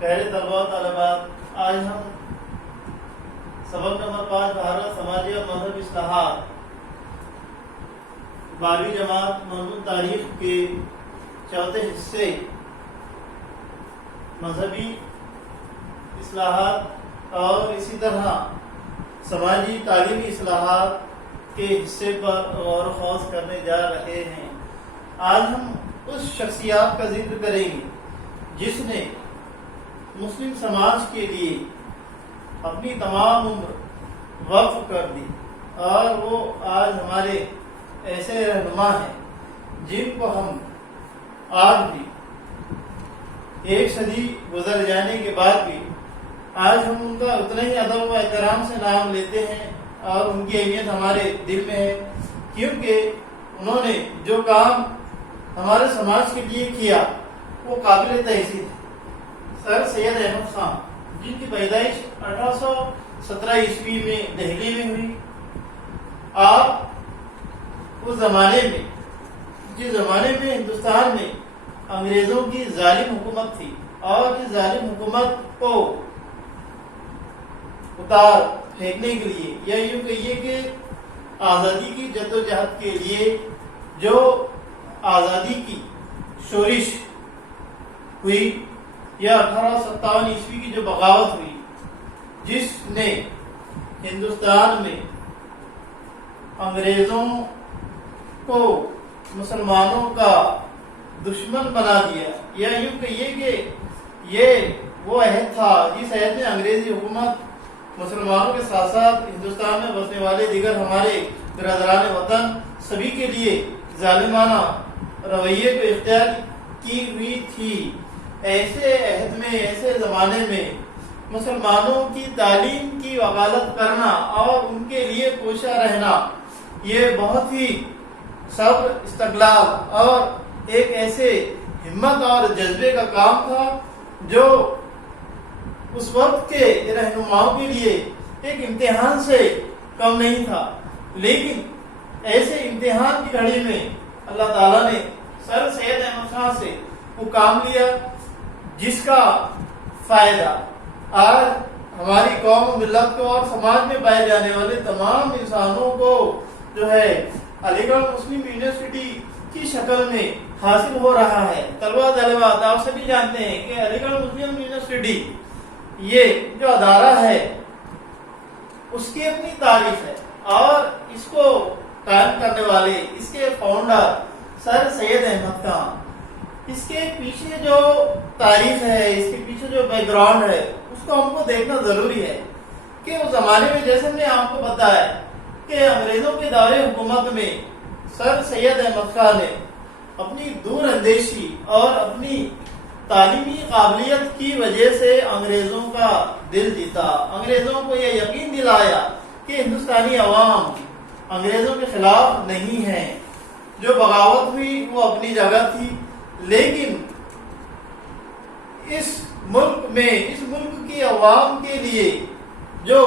پہلے طلباء و طالبات، آج ہم سبق نمبر 5 بھارت سماجی اور مذہب اصلاحات 12ویں جماعت موضوع تاریخ کے چوتھے حصے مذہبی اصلاحات اور اسی طرح سماجی تعلیمی اصلاحات کے حصے پر غور و خوض کرنے جا رہے ہیں۔ آج ہم اس شخصیات کا ذکر کریں گے جس نے مسلم سماج کے لیے اپنی تمام عمر وقف کر دی، اور وہ آج ہمارے ایسے رہنما ہیں جن کو ہم آج بھی ایک صدی گزر جانے کے بعد بھی آج ہم ان کا اتنا ہی ادب و احترام سے نام لیتے ہیں، اور ان کی اہمیت ہمارے دل میں ہے، کیونکہ انہوں نے جو کام ہمارے سماج کے لیے کیا وہ قابل تحسین ہے۔ سر سید احمد خان، جن کی پیدائش 1817 عیسوی میں دہلی میں ہوئی، آپ اس زمانے میں جس زمانے میں ہندوستان میں انگریزوں کی ظالم حکومت تھی، اور اس ظالم حکومت کو اتار پھینکنے کے لیے، یا یوں کہیے کہ آزادی کی جدوجہد کے لیے جو آزادی کی شورش ہوئی، یا 1857 عیسوی کی جو بغاوت ہوئی جس نے ہندوستان میں انگریزوں کو مسلمانوں کا دشمن بنا دیا، یا یوں کہیے کہ یہ وہ عہد تھا جس عہد میں انگریزی حکومت مسلمانوں کے ساتھ ساتھ ہندوستان میں بسنے والے دیگر ہمارے برادران وطن سبھی کے لیے ظالمانہ رویے کو اختیار کی ہوئی تھی۔ ایسے عہد میں، ایسے زمانے میں مسلمانوں کی تعلیم کی وکالت کرنا اور ان کے لیے کوشاں رہنا، یہ بہت ہی صبر، استقلال اور ایک ایسے ہمت اور جذبے کا کام تھا جو اس وقت کے رہنماؤں کے لیے ایک امتحان سے کم نہیں تھا۔ لیکن ایسے امتحان کی گھڑی میں اللہ تعالیٰ نے سر سید احمد خان سے وہ کام لیا جس کا فائدہ آج ہماری قوم و ملت کو اور سماج میں پائے جانے والے تمام انسانوں کو جو ہے علی گڑھ مسلم یونیورسٹی کی شکل میں حاصل ہو رہا ہے۔ طلباء طالبات، آپ سبھی جانتے ہیں کہ علی گڑھ مسلم یونیورسٹی یہ جو ادارہ ہے اس کی اپنی تاریخ ہے، اور اس کو قائم کرنے والے، اس کے فاؤنڈر سر سید احمد خان، اس کے پیچھے جو تاریخ ہے، اس کے پیچھے جو بیک گراؤنڈ ہے، اس کو ہم کو دیکھنا ضروری ہے کہ اس زمانے میں جیسے میں آپ کو بتایا کہ انگریزوں کے دور حکومت میں سر سید احمد خان نے اپنی دور اندیشی اور اپنی تعلیمی قابلیت کی وجہ سے انگریزوں کا دل جیتا، انگریزوں کو یہ یقین دلایا کہ ہندوستانی عوام انگریزوں کے خلاف نہیں ہے۔ جو بغاوت ہوئی وہ اپنی جگہ تھی، لیکن اس ملک کی عوام کے لیے جو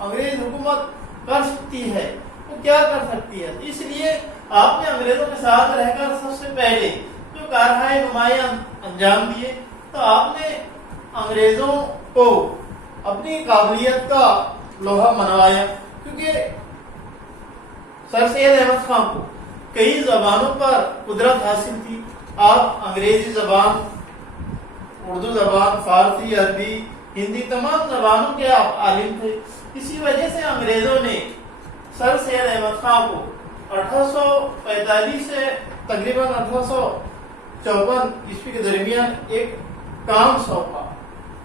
انگریز حکومت کر سکتی ہے وہ کیا کر سکتی ہے؟ اس لیے آپ نے انگریزوں کے ساتھ رہ کر سب سے پہلے جو کارروائی نمایاں انجام دیے، تو آپ نے انگریزوں کو اپنی قابلیت کا لوہا منوایا، کیونکہ سر سید احمد خان کو کئی زبانوں پر قدرت حاصل تھی۔ آپ انگریزی زبان، اردو زبان، فارسی، عربی، ہندی، تمام زبانوں کے آپ عالم تھے۔ اسی وجہ سے انگریزوں نے سر سید احمد خان کو 1845 سے تقریباً 1854 عیسوی کے درمیان ایک کام سونپا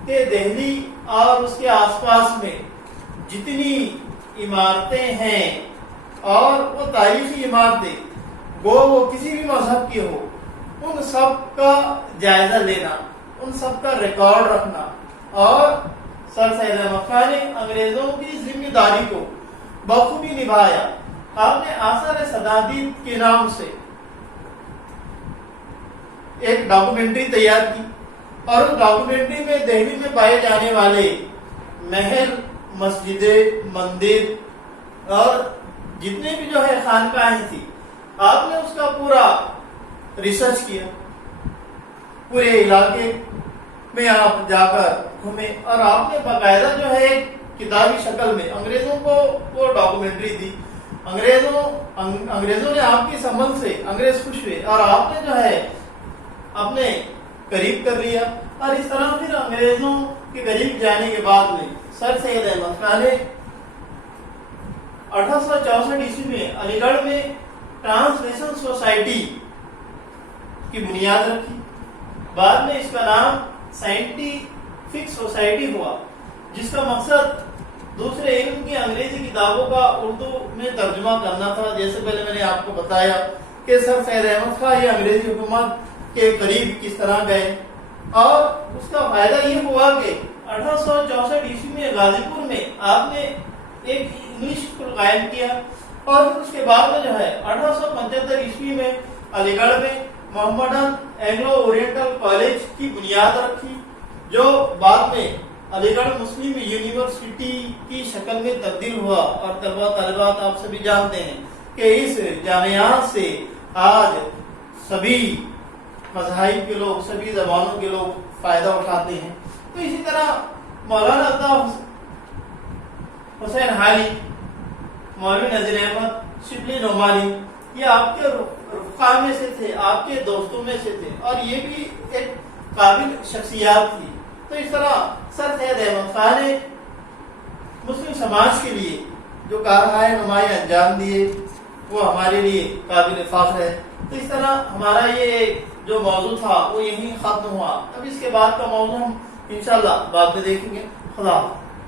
کہ دہلی اور اس کے آس پاس میں جتنی عمارتیں ہیں، اور وہ تاریخی عمارتیں وہ کسی بھی مذہب کی ہو، ان سب کا جائزہ لینا، ان سب کا ریکارڈ رکھنا، اور سر سید احمد خان نے انگریزوں کی ذمہ داری کو بخوبی نبھایا۔ آپ نے آثار صدادید کے نام سے ایک ڈاکومنٹری تیار کی، اور اس ڈاکومنٹری میں دہلی میں پائے جانے والے محل، مسجدیں، مندر اور جتنے بھی جو ہے خانقاہیں تھی، آپ نے اس کا پورا ریسرچ کیا، پورے علاقے میں آپ جا کر گھومے اور آپ نے باقاعدہ جو ہے ایک کتابی شکل میں انگریزوں کو وہ ڈاکومنٹری دی. انگریزوں نے آپ کی اس عمل سے انگریز خوش ہوئے اور آپ نے جو ہے اپنے قریب کر لیا. اور اس طرح پھر انگریزوں کے قریب جانے کے بعد میں سر سید احمد خان نے 1864 عیسوی میں علی گڑھ میں ٹرانسلیشن سوسائٹی کی بنیاد رکھی. بعد میں اس کا نام سائنٹیفک سوسائٹی ہوا، جس کا مقصد دوسرے علم کی انگریزی کتابوں کا اردو میں ترجمہ کرنا تھا. جیسے پہلے میں نے آپ کو بتایا کہ سر سید احمد خان یہ انگریزی حکومت کے قریب کس طرح گئے، اور اس کا فائدہ یہ ہوا کہ 1864 عیسوی میں غازی پور میں آپ نے ایک انگلش اسکول قائم کیا، اور اس کے بعد میں جو ہے 1875 عیسوی میں علی گڑھ میں محمدن اینگلو اورینٹل کالج کی بنیاد رکھی، جو بعد میں علی گڑھ مسلم یونیورسٹی کی شکل میں تبدیل ہوا. اور طلبہ طالبات آپ سبھی جانتے ہیں کہ اس جامعات سے آج سبھی مذاہب کے لوگ، سبھی زبانوں کے لوگ فائدہ اٹھاتے ہیں. تو اسی طرح مولانا الطاف حسین حالی، مولوی نذیر احمد شبلی نعمانی، یہ آپ کے رفقا میں سے تھے، آپ کے دوستوں میں سے تھے، اور یہ بھی ایک قابل شخصیات تھی. تو اس طرح سر سید احمد خان نے مسلم سماج کے لیے جو کارنامے نمایاں انجام دیے وہ ہمارے لیے قابل فخر ہے. تو اس طرح ہمارا یہ جو موضوع تھا وہ یہیں ختم ہوا. اب اس کے بعد کا موضوع ہم انشاءاللہ بعد میں دیکھیں گے. خدا حافظ.